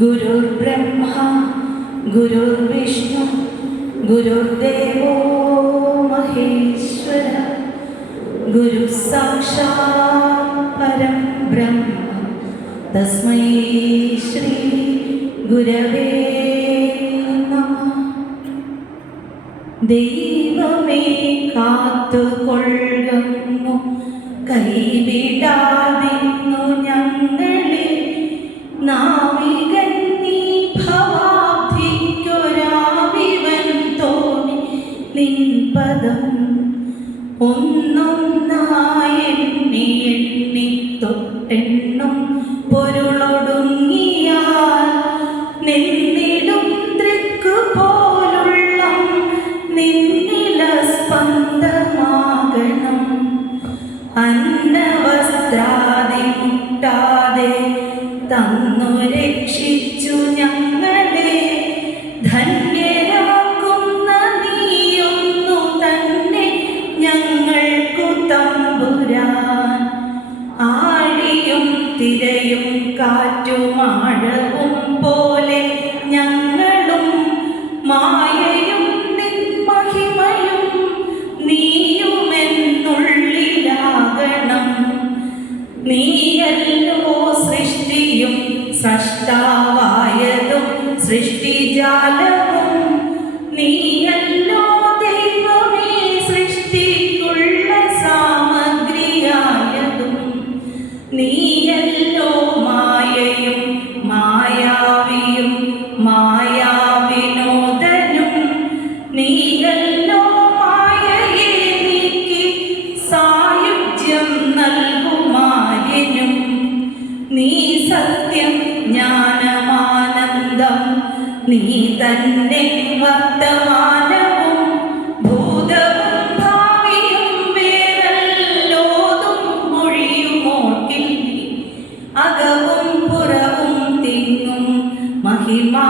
ഗുരുർബ്രഹ്മ ഗുരുർവിഷ്ണു ഗുരുദേവോ മഹേശ്വര ഗുരു സാക്ഷാത് പരം ബ്രഹ്മ തസ്മൈ ശ്രീ ഗുരവേ നമഃ. ദൈവമേ കാത്തുകൊള്ളുന്നു കൈവിടാതിന്നു ഞങ്ങളെ നാവികൻ നീ ഭവാബ്ധിക്കൊരാവിവൻ തോന്നി നിൻ പദം ഒന്നൊന്നായെണ്ണി എണ്ണി തൊട്ടെണ്ണും പൊരുളൊടുങ്ങിയാൽ നിന്നിടും ദൃക്കു പോലുള്ള നിന്നില സ്പന്ദമാകണം. അന്നവസ്ത്രാദി മുട്ടാതെ തന്നു രക്ഷിച്ചു ഞങ്ങളെ ധന്യരാക്കുന്ന നീയൊന്നു തന്നെ ഞങ്ങൾക്കു തമ്പുരാൻ. ആഴിയും തിരയും കാറ്റുമാഴവും പോലെ ഞങ്ങളും മായയും നിൻ മഹിമയും നീയുമെന്നുള്ളിലാകണം. നീയല്ലോ സൃഷ്ടിയും സ്രഷ്ടാവായതും സൃഷ്ടിജാലവും. നീയല്ലോ ദൈവമേ സൃഷ്ടിക്കുള്ള സാമഗ്രിയായതും. നീയല്ലോ മായയും മായാവിയും മായാവിനോദനും. നീയല്ലോ മായയെ നീക്കി സായുജ്യം നൽകുമായനും. നീ സത്യം ജ്ഞാനമാനന്ദം നീ തന്നെ വർത്തമാനവും ഭൂതവും ഭാവിയും വേറല്ലോതും മൊഴിയുമോർക്കിൽ അകവും പുറവും തിങ്ങും മഹിമാ